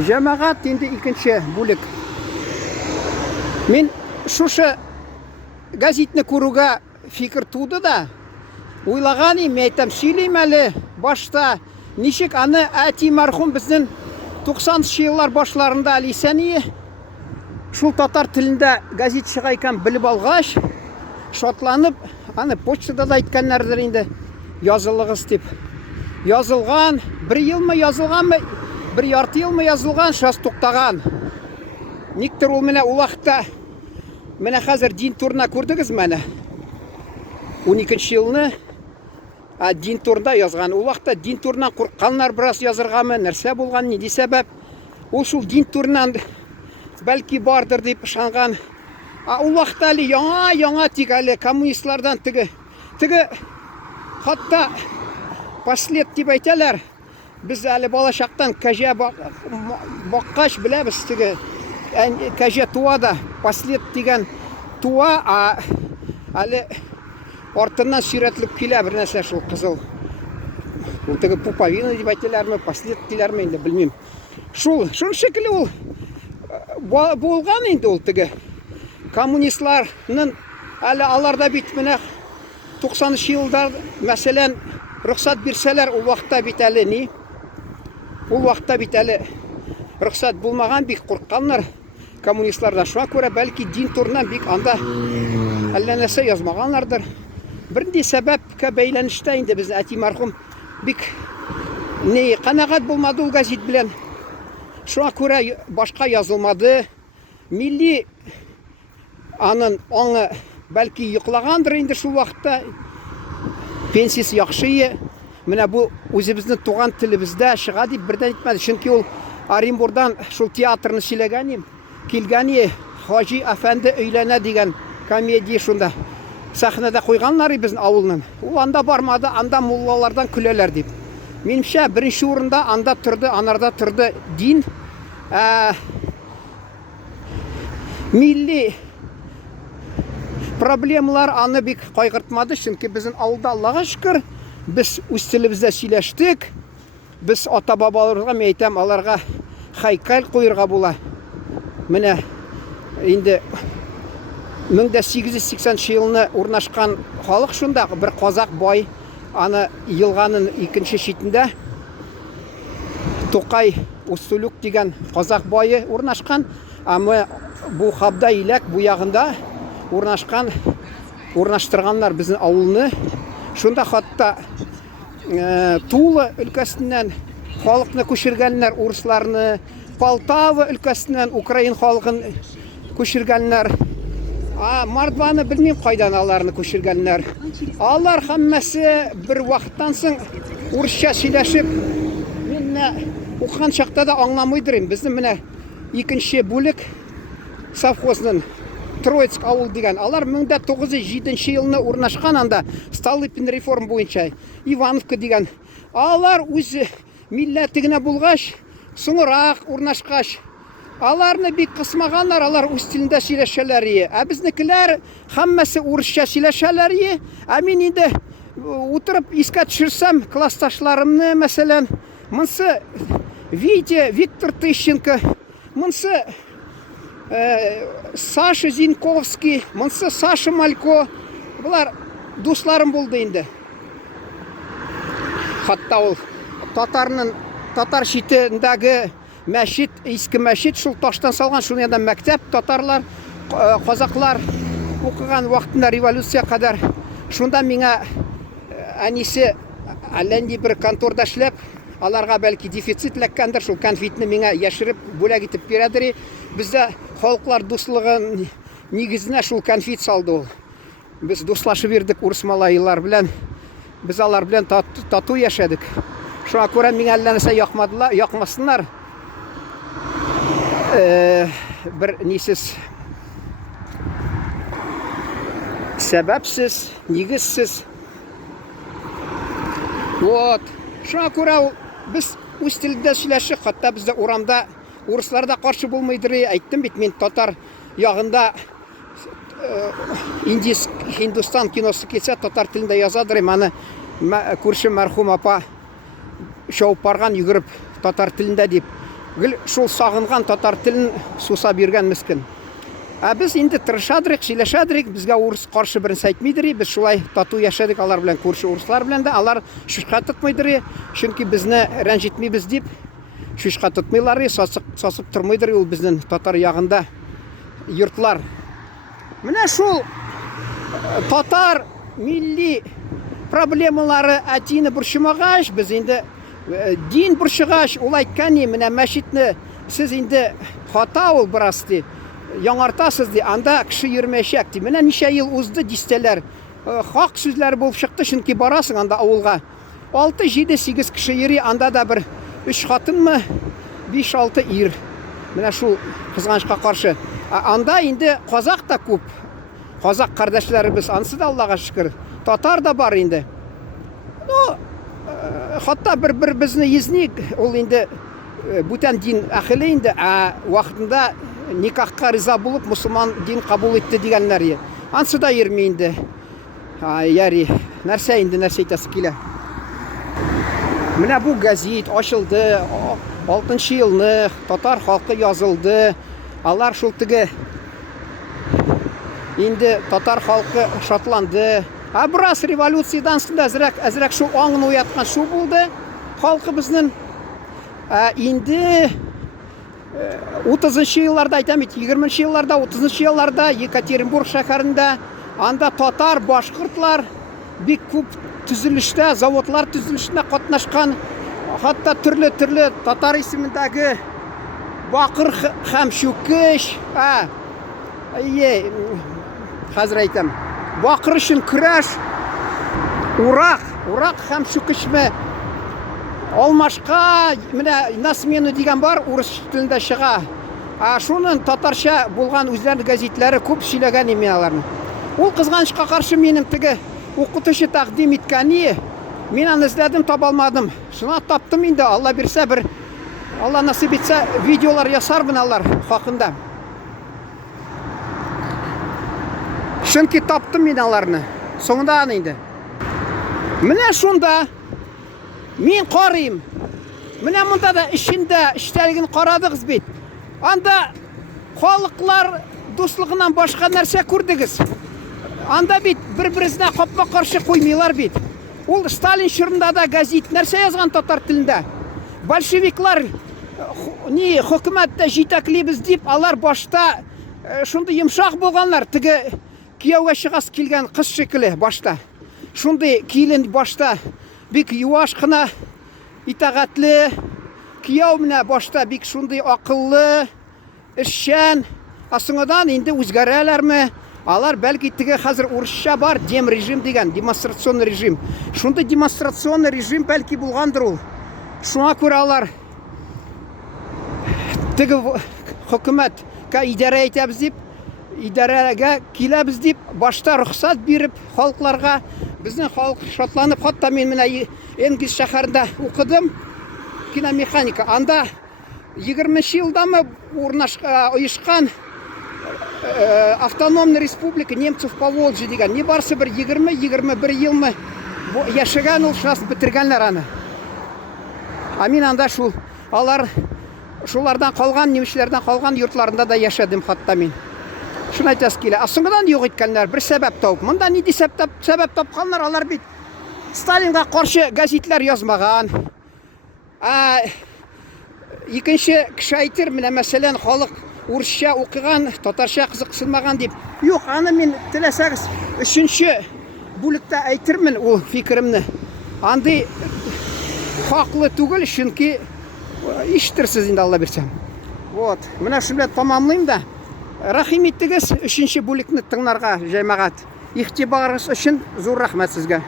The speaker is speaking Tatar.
Жамағат енді икенче бүлек. Мен шушы газетні көруге фикір туды да, ойлаған ем, айтам, сөйлейм әлі башта нешік аны әти мархум біздің 90-шы жыллар башларында әлисәні шул татар тілінде газет шыға екен біліп алғаш, шотланып, аны почтада да айтканнардыр енді yazılığız деп. Yazılған, бір ел ме yazılған ма, бір ярты ел ме yazılған, шас тоқтаған. Никтер ол мене уақытта, мене қазір дин турына көрдіңіз мәне. 12-ші еліні дин турында yazған. Ол уақытта дин турынан қорққанлар біраз yazырғамы, нәрсе болған, не де сәбәп. Ол шул дин турынан бәлки бардыр деп шанған. Ол уақытта әлі яңа тек әлі коммунистлардан тігі қатта послед деп айталар. Біз әлі балашақтан кәже баққаш білеміз тігі кәже туада послед деген туа, әлі ортынан сүйретіліп келе бір нәрсе шыл қызыл. Ол тігі пуповина деп айталар ма, послед келер ме енді білмейм. Шул шекілі ол болған енді ол тігі коммунистларның әлі аларда бит міне 90-шы жылдар мәселен рұқсат берселер, ол уақытта бит әлі не? Ол уақытта бит әлі рұқсат болмаған бик қорққанлар коммунистлардан. Шуңа көре бәлки дин турынан бик анда әлі нәрсе язмағанлардыр. Бірінде сәбәпкә бәйләнештә инде біз әти мархум бик не қанағат болмады ол газет белән. Шуңа көре башка язылмады. Милли анын аңы бәлки йоқлагандыр инде шул вакытта. Пенсиясы яхшы. Менә бу үзебезнең туган телебездә чыга дип бердән әйтмәде. Чөнки ул Оренбургдан шул театрны сөйләгән, килгән, Хаҗи әфәнде өйләнә дигән комедия шунда сәхнәдә куйганнар безнең авылның. Ул анда бармады, анда муллалардан көләләр дип. Минемчә беренче урында анда торды, анарда торды дин. Милли проблемалар аны бик кайгыртмады, чөнки безнең авылда Аллага шөкер biz үз телебездә сөйләштек. Без ата-бабаларга әйтәм, аларга хайкал куярга була. Менә инде 1880 елны урнашкан халык шунда бер казак бай, аны елганың икенче читендә Тукай Усулук дигән казак бае урнашкан. Ама бу хабда иләк бу ягында урнаштырганнар безнең авылны. Шунда хатта Тула өлкәсеннән халыкны күчергәннәр, урысларны, Полтава өлкәсеннән Украин халкын күчергәннәр. Мордваны белмим кайдан аларны күчергәннәр. Алар һәммәсе бер вакыттан соң урысча сөйләшеп, мен укыган чакта да аңламыйдыр. Безнең менә икенче бүлек совхозның Троицк авыл дигән. Алар 1907 елны урнашкан анда Столыпин реформ буенча Ивановка дигән. Алар үз милләте генә булгач, соңрак урнашкач, аларны бик кысмаганнар, алар үз телендә сөйләшәләр. Безнекеләр һәммәсе урысча сөйләшәләр. Мин инде утырып искә төшерсәм классташларымны, мәсәлән, монсы Витя Виктор Тыщенко, монсы Саша Зинковский, монсы Саша Малько, булар дусларым булды инде. Хатта ул татар шитендәге мәчет, иске мәчет шул таштан салган, шуны янда мәктәп, татарлар, казаклар укыган вакытында революция кадәр. Шунда миңа әнисе әлләнди бер конторда эшләп, аларга бәлки дефицит ләккәндер, шул конфетны миңа яшереп бүләк итеп бирәдер. Бездә халыклар дуслыгы нигезенә шул конфет салды ул. Без дуслашып бирдек урыс малайлар белән. Без алар белән тату яшәдек. Шуңа күрә миңа әллә нәрсә якмадылар, якмасыннар. Бер нисез сәбәпсез, нигезсез. Вот. Шуңа күрә biz үз телендә сөйләшик, хатта бездә урамда урыслар да каршы булмыйдыр. Әйттем бит, мен татар ягында Hindistan kinoсы килсә, татар телендә язадыр. Аны күрше мәрхүм апа шауып барган, йөгереп татар телендә дип гел шул сагынган татар телен суса биргән мескен. Без инде тырышадырык, сөйләшәдерик, безгә урыс каршы беренсе әйтмидер, без шулай тату яшәдек алар белән, күрше урыслар белән дә, алар шушка тотмыйдыр, чөнки безне рәнҗетмибез дип шушка тотмыйлар, сасып тормыйдыр ул безнең татар ягында йортлар. Менә шул татар милли проблемалары әтине борчымагач, без инде дин борчыгач, ул әйткән, менә мәчетне сез инде хата ул бераз ди, яңартасыз ди, анда кеше йөрмәячәк ди. Менә ничә ел узды, дистәләр, хак сүзләр булып чыкты, чөнки барасың анда авылга. 6, 7, 8 кеше йөри, анда да бер 3 хатынмы, 5-6 ир. Менә шул кызганычка каршы. Анда инде казак та күп. Казак кардәшләребез, анысы да Аллага шөкер. Татар да бар инде. Ну, хатта бер безне изник, ул инде бүтән дин әхиле инде, вакытында никахка риза булып, мусулман дин кабул итте дигәннәр. Ансы да йөрми инде. Яри, нәрсә инде, нәрсә әйтәсе килә. Менә бу гәзит ачылды, 6-нчы елны татар халкы язылды. Алар шул теге инде татар халкы шатланды. Бераз революциядан соң әзрәк шул аңын уяткан шул булды. Халкыбызның инде 30-нчы елларда әйтәм, 20-нчы елларда, 30-нчы елларда Екатеринбург шәһәрендә анда татар, башкортлар бик күп төзелештә, заводлар төзелешендә катнашкан. Хатта төрле татар исемендәге бакыр һәм шүкеш, хәзер әйтәм, бакыр өчен көрәш, урак һәм шүкешме алмашка, менә на смену дигән бар, урыс телендә чыга. Шуның татарча булган үзләренең гәзитләре күп сөйләгән имен аларны. Ул кызганычка каршы минем теге укытучы тәкъдим иткәне, мин аны эзләдем, таба алмадым. Шуңа таптым инде, Алла бирсә, бер Алла насип итсә, видеолар ясармын алар хакында. Чөнки таптым мин аларны. Соңында аны инде. Менә шунда мин карыйм. Менә монда да ичендә эштәлеген карадыгыз бит. Анда халыклар дуслыгыннан башка нәрсә күрдегез. Анда бит бер-берсенә капма каршы куймыйлар бит. Ул Сталин чорында да гәзит нәрсә язган татар телендә. Большевиклар хөкүмәттә җитәклибез дип, алар башта шундый йомшак булганнар. Теге кияүгә чыгас килгән кыз шикелле башта. Шундый килен башта бик юаш кына, итәгатьле. Кияү менә башта бик шундый акыллы, эшчән. Соңыннан инде үзгәрәләрме? Алар бәлки теге хәзер урысча бар, дем режим дигән, демонстрационный режим. Шундый демонстрационный режим бәлки булгандыр ул. Шуңа күрә алар теге хөкүмәткә идарә итәбез дип, идарәгә киләбез дип, башта рөхсәт биреп халыкларга, безнең халык шатланып, хатта мин менә Энгиз шәһәрендә укыдым, киномеханика. Анда 20-нчы елдамы оешкан автономный республика немцев Поволжье дигән. Не барсы бер 20-21 елмы яшәгән, ул шунысы бетергәннәр аны. Мин анда шулардан калган, немешләрдән калган йортларында да яшәдем хатта мин. Шуны әйтәс килә. Соңыннан юк иткәннәр, бер сәбәп тауып. Монда ни ди сәбәп тапканнар, алар бит Сталинга каршы гәзитләр язмаган. Икенче кеше әйтер, менә мәсәлән, халык урысча укыган, татарча кызыксынмаган дип. Юк, аны мин теләсәгез 3нче бүлектә әйтермен ул фикеремне. Андый хаклы түгел, чөнки иштерсез инде Алла бирсә. Вот, менә шуны тамамлыйм да. Рәхим иттегез 3нче бүлекне тыңларга, җәмәгать. Игътибарыгыз өчен зур рәхмәт сезгә.